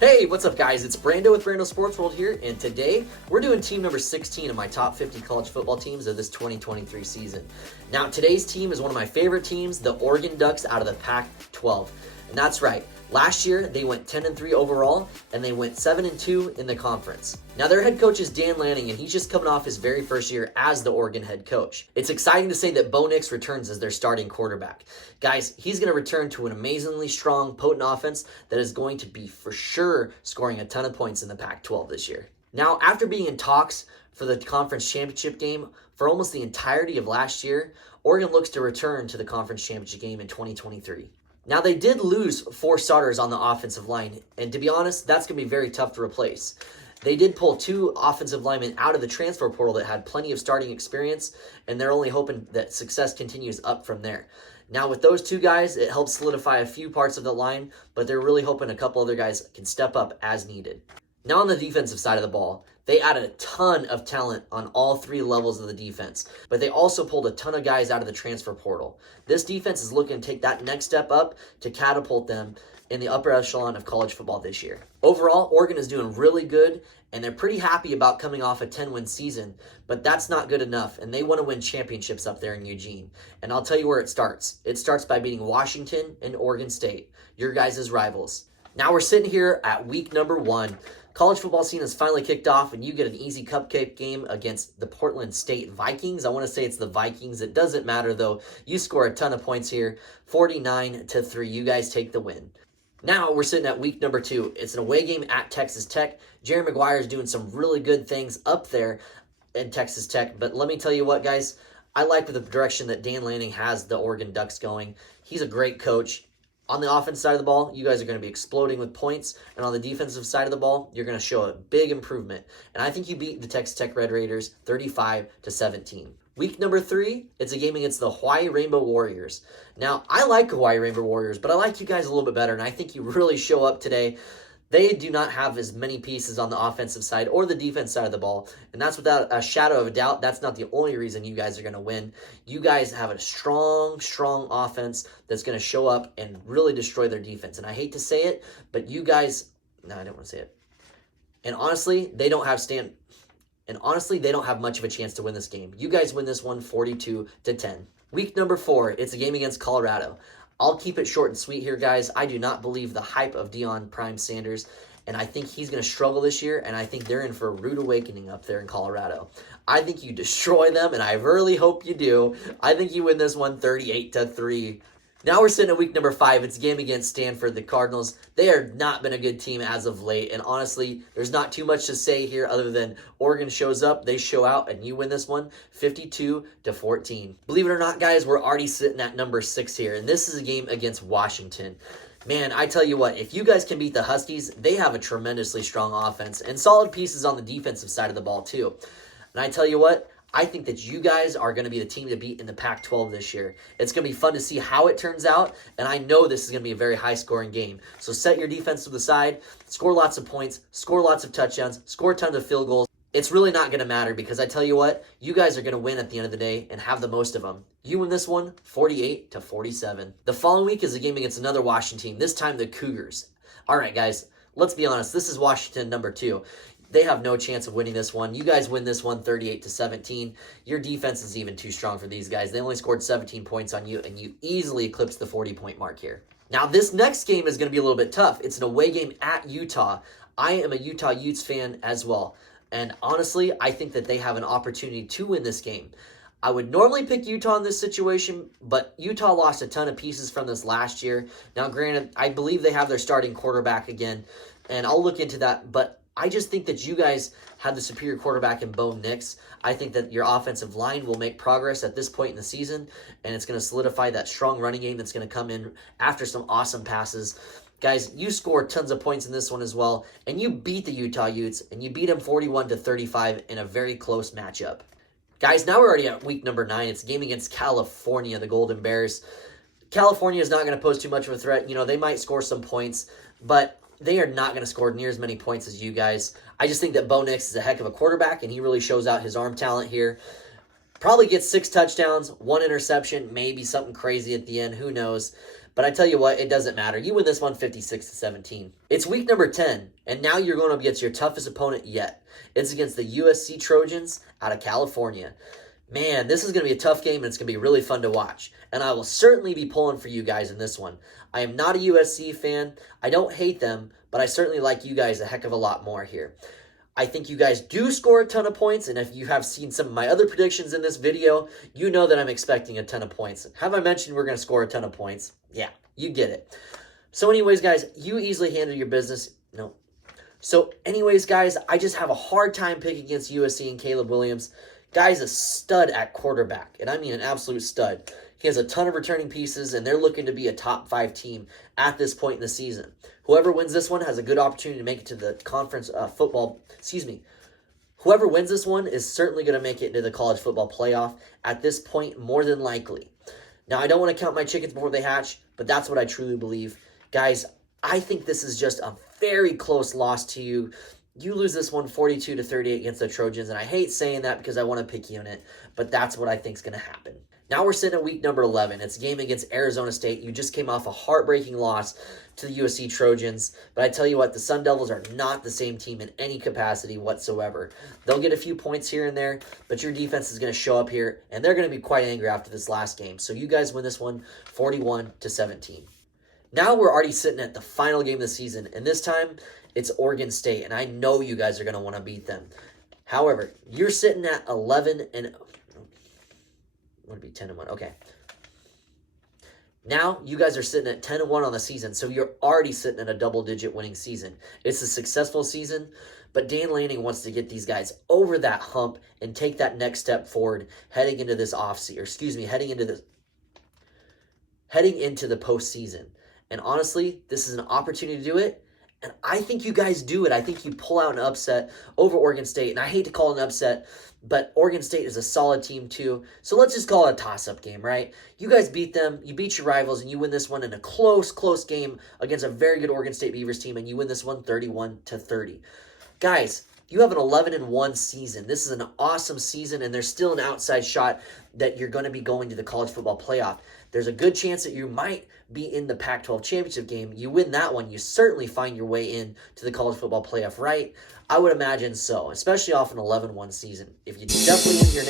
Hey, what's up, guys? It's Brando with Brando Sports World here, and today we're doing team number 16 of my top 50 college football teams of this 2023 season. Now, today's team is one of my favorite teams, the Oregon Ducks out of the Pac-12. And that's right, last year they went 10-3 overall, and they went 7-2 in the conference. Now, their head coach is Dan Lanning, and he's just coming off his very first year as the Oregon head coach. It's exciting to say that Bo Nix returns as their starting quarterback. Guys, he's going to return to an amazingly strong, potent offense that is going to be for sure scoring a ton of points in the Pac-12 this year. Now, after being in talks for the conference championship game for almost the entirety of last year, Oregon looks to return to the conference championship game in 2023. Now, they did lose 4 starters on the offensive line, and to be honest, that's going to be very tough to replace. They did pull 2 offensive linemen out of the transfer portal that had plenty of starting experience, and they're only hoping that success continues up from there. Now, with those 2 guys, it helps solidify a few parts of the line, but they're really hoping a couple other guys can step up as needed. Now, on the defensive side of the ball, they added a ton of talent on all 3 levels of the defense, but they also pulled a ton of guys out of the transfer portal. This defense is looking to take that next step up to catapult them in the upper echelon of college football this year. Overall, Oregon is doing really good, and they're pretty happy about coming off a 10-win season, but that's not good enough, and they want to win championships up there in Eugene. And I'll tell you where it starts. It starts by beating Washington and Oregon State, your guys' rivals. Now we're sitting here at week number 1. College football season has finally kicked off, and you get an easy cupcake game against the Portland State Vikings. I want to say it's the Vikings. It doesn't matter, though. You score a ton of points here, 49-3. You guys take the win. Now we're sitting at week number 2. It's an away game at Texas Tech. Jerry Maguire is doing some really good things up there in Texas Tech. But let me tell you what, guys. I like the direction that Dan Lanning has the Oregon Ducks going. He's a great coach. On the offensive side of the ball, you guys are going to be exploding with points. And on the defensive side of the ball, you're going to show a big improvement. And I think you beat the Texas Tech Red Raiders 35-17. Week number 3, it's a game against the Hawaii Rainbow Warriors. Now, I like Hawaii Rainbow Warriors, but I like you guys a little bit better, and I think you really show up today. They do not have as many pieces on the offensive side or the defense side of the ball, and that's without a shadow of a doubt. That's not the only reason you guys are going to win. You guys have a strong offense that's going to show up and really destroy their defense. And I hate to say it, but you guys, no, I don't want to say it. And honestly, they don't have much of a chance to win this game. You guys win this one 42-10. Week number 4, it's a game against Colorado. I'll keep it short and sweet here, guys. I do not believe the hype of Deion Prime Sanders, and I think he's going to struggle this year, and I think they're in for a rude awakening up there in Colorado. I think you destroy them, and I really hope you do. I think you win this one 38-3. Now we're sitting at week number 5. It's a game against Stanford, the Cardinals. They have not been a good team as of late, and honestly, there's not too much to say here other than Oregon shows up, they show out, and you win this one 52-14. Believe it or not, guys, we're already sitting at number 6 here, and this is a game against Washington. Man, I tell you what, if you guys can beat the Huskies, they have a tremendously strong offense and solid pieces on the defensive side of the ball, too. And I tell you what, I think that you guys are going to be the team to beat in the Pac-12 this year. It's going to be fun to see how it turns out, and I know this is going to be a very high-scoring game. So set your defense to the side, score lots of points, score lots of touchdowns, score tons of field goals. It's really not going to matter because I tell you what, you guys are going to win at the end of the day and have the most of them. You win this one 48-47. The following week is a game against another Washington team, this time the Cougars. All right, guys, let's be honest. This is Washington number 2. They have no chance of winning this one. You guys win this one 38-17. Your defense is even too strong for these guys. They only scored 17 points on you, and you easily eclipsed the 40-point mark here. Now, this next game is going to be a little bit tough. It's an away game at Utah. I am a Utah Utes fan as well. And honestly, I think that they have an opportunity to win this game. I would normally pick Utah in this situation, but Utah lost a ton of pieces from this last year. Now, granted, I believe they have their starting quarterback again, and I'll look into that, but I just think that you guys have the superior quarterback in Bo Nix. I think that your offensive line will make progress at this point in the season, and it's going to solidify that strong running game that's going to come in after some awesome passes. Guys, you scored tons of points in this one as well, and you beat the Utah Utes, and you beat them 41-35 in a very close matchup. Guys, now we're already at week number 9. It's a game against California, the Golden Bears. California is not going to pose too much of a threat. You know, they might score some points, but they are not going to score near as many points as you guys. I just think that Bo Nix is a heck of a quarterback, and he really shows out his arm talent here. Probably gets 6 touchdowns, 1 interception, maybe something crazy at the end. Who knows? But I tell you what, it doesn't matter. You win this one 56-17. It's week number 10, and now you're going up against your toughest opponent yet. It's against the USC Trojans out of California. Man, this is going to be a tough game, and it's going to be really fun to watch. And I will certainly be pulling for you guys in this one. I am not a USC fan. I don't hate them, but I certainly like you guys a heck of a lot more here. I think you guys do score a ton of points, and if you have seen some of my other predictions in this video, you know that I'm expecting a ton of points. Have I mentioned we're going to score a ton of points? Yeah, you get it. So anyways, guys, you easily handle your business. No. So anyways, guys, I just have a hard time picking against USC and Caleb Williams. Guy's a stud at quarterback, and I mean an absolute stud. He has a ton of returning pieces, and they're looking to be a top 5 team at this point in the season. Whoever wins this one has a good opportunity to make it to the conference Whoever wins this one is certainly going to make it into the college football playoff at this point, more than likely. Now, I don't want to count my chickens before they hatch, but that's what I truly believe. Guys, I think this is just a very close loss to you. You lose this one 42-38 against the Trojans, and I hate saying that because I want to pick you in it, but that's what I think is going to happen. Now we're sitting at week number 11. It's a game against Arizona State. You just came off a heartbreaking loss to the USC Trojans, but I tell you what, the Sun Devils are not the same team in any capacity whatsoever. They'll get a few points here and there, but your defense is going to show up here, and they're going to be quite angry after this last game. So you guys win this one 41-17. Now we're already sitting at the final game of the season, and this time it's Oregon State, and I know you guys are going to want to beat them. However, you're sitting at 11 and would be 10-1. Okay. Now you guys are sitting at 10-1 on the season, so you're already sitting at a double-digit winning season. It's a successful season, but Dan Lanning wants to get these guys over that hump and take that next step forward heading into this heading into the postseason. And honestly, this is an opportunity to do it. And I think you guys do it. I think you pull out an upset over Oregon State. And I hate to call it an upset, but Oregon State is a solid team too. So let's just call it a toss-up game, right? You guys beat them. You beat your rivals, and you win this one in a close game against a very good Oregon State Beavers team, and you win this one 31-30. Guys, you have an 11-1 season. This is an awesome season, and there's still an outside shot that you're going to be going to the college football playoff. There's a good chance that you might be in the Pac-12 championship game. You win that one, you certainly find your way in to the college football playoff, right? I would imagine so, especially off an 11-1 season. If you definitely win your